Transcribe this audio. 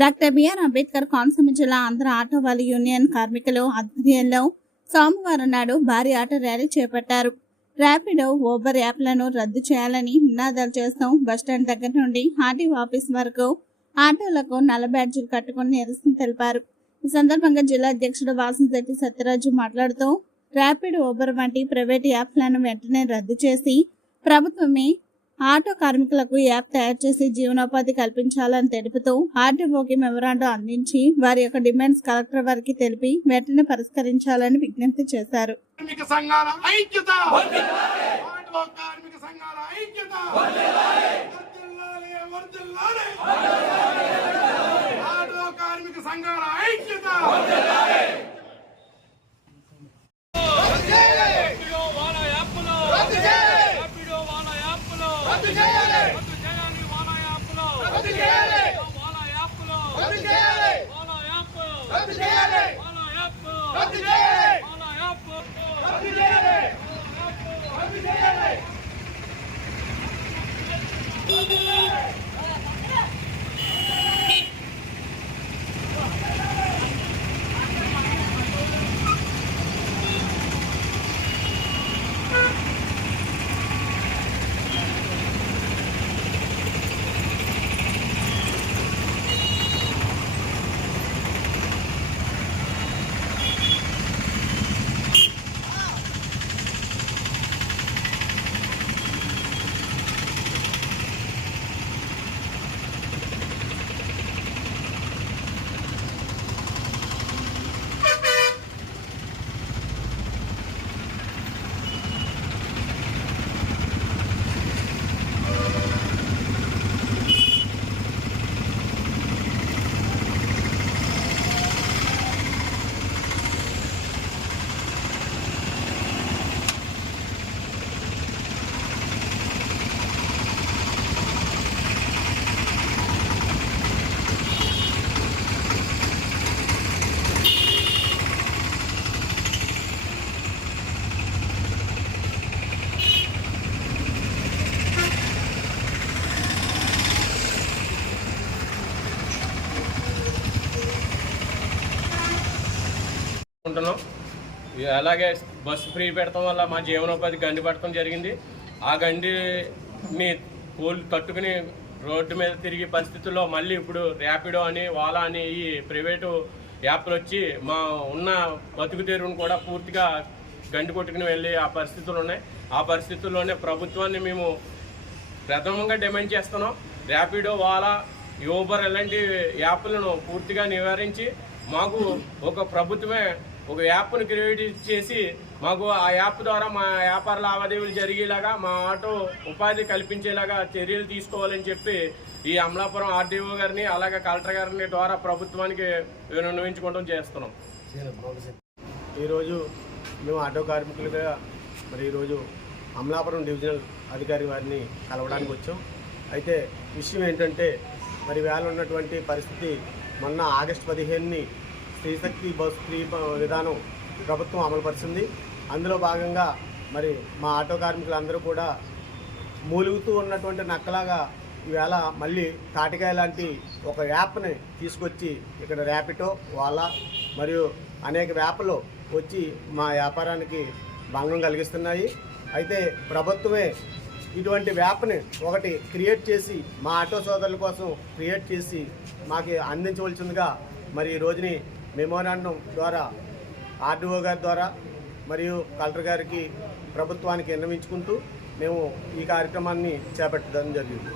Doctor BR Ambedkar Konaseema జిల్లా Andhra auto వాళ్ళ union కార్మికులు ఆధ్వర్యంలో సోమవారం నాడు భారీ ఆటో ర్యాలీ చేపట్టారు. ర్యాపిడో ఓబర్ యాప్లను రద్దు చేయాలని నినాదాలు చేస్తూ బస్టాండ్ దగ్గర నుండి ఆర్టీఓ ఆఫీస్ వరకు ఆటోలకు నల్ల బ్యాడ్జీలు కట్టుకుని నిరసన తెలిపారు. ఈ సందర్భంగా జిల్లా అధ్యక్షుడు వాసంశెట్టి సత్యరాజు మాట్లాడుతూ ర్యాపిడ్ ఓబర్ వంటి ప్రైవేట్ యాప్లను వెంటనే రద్దు చేసి ప్రభుత్వమే ఆటో కార్మికులకు యాప్ తయారు చేసి జీవనోపాధి కల్పించాలని తెలుపుతూ ఆర్టీఓకి మెమరాండం అందించి వారి యొక్క డిమాండ్స్ కలెక్టర్ వారికి తెలిపి వెంటనే పరిష్కరించాలని విజ్ఞప్తి చేశారు. కార్మిక సంఘాల ఐక్యత ఆటో కార్మిక సంఘాల ఐక్యత వర్ధిల్లాలి, వర్ధిల్లాలి. ఆటో కార్మిక సంఘాల ఐక్యత ర్యాపిడో వాలా యాప్లో ర్యాపిడో వాలా యాప్లో రద్దు చేయాలి వాలా యాప్లో వాలా యాప్లో వాలా యాప్ వాలా యాప్ వాలా యాప్ ఉంటున్నాం ఇక అలాగే బస్సు ఫ్రీ పెడతాం వల్ల మా జీవనోపాధి గండి పడటం జరిగింది. ఆ గండిని కోళ్ళు తట్టుకుని రోడ్డు మీద తిరిగే పరిస్థితుల్లో మళ్ళీ ఇప్పుడు ర్యాపిడో అని వాలా అని ఈ ప్రైవేటు యాప్లు వచ్చి మా ఉన్న బతుకు తెరువును కూడా పూర్తిగా గండి కొట్టుకుని వెళ్ళి ఆ పరిస్థితులు ఉన్నాయి. ఆ పరిస్థితుల్లోనే ప్రభుత్వాన్ని మేము ప్రథమంగా డిమాండ్ చేస్తున్నాం. ర్యాపిడో వాలా యూబర్ ఇలాంటి యాప్లను పూర్తిగా నివారించి మాకు ఒక ప్రభుత్వమే ఒక యాప్ను క్రియేట్ చేసి మాకు ఆ యాప్ ద్వారా మా వ్యాపార లావాదేవీలు జరిగేలాగా మా ఆటో ఉపాధి కల్పించేలాగా చర్యలు తీసుకోవాలని చెప్పి ఈ అమలాపురం ఆర్డీఓ గారిని అలాగే కలెక్టర్ గారిని ద్వారా ప్రభుత్వానికి నిర్ణయించుకోవడం చేస్తున్నాం. ఈరోజు మేము ఆటో కార్మికులుగా మరి ఈరోజు అమలాపురం డివిజనల్ అధికారి వారిని కలవడానికి వచ్చాం. అయితే విషయం ఏంటంటే మరి వేళ ఉన్నటువంటి పరిస్థితి మొన్న ఆగస్టు పదిహేనుని స్త్రీశక్తి బస్ ఫ్రీ విధానం ప్రభుత్వం అమలుపరిచింది. అందులో భాగంగా మరి మా ఆటో కార్మికులందరూ కూడా మూలుగుతూ ఉన్నటువంటి నక్కలాగా ఈవేళ మళ్ళీ తాటికాయ లాంటి ఒక యాప్ని తీసుకొచ్చి ఇక్కడ ర్యాపిటో వాలా మరియు అనేక యాప్లు వచ్చి మా వ్యాపారానికి భంగం కలిగిస్తున్నాయి. అయితే ప్రభుత్వమే ఇటువంటి యాప్ని ఒకటి క్రియేట్ చేసి మా ఆటో సోదరుల కోసం క్రియేట్ చేసి మాకు అందించవలసిందిగా మరి ఈ రోజుని మెమోరాండం ద్వారా ఆర్డీఓ గారి ద్వారా మరియు కలెక్టర్ గారికి ప్రభుత్వానికి విన్నవించుకుంటూ మేము ఈ కార్యక్రమాన్ని చేపట్టడం జరిగింది.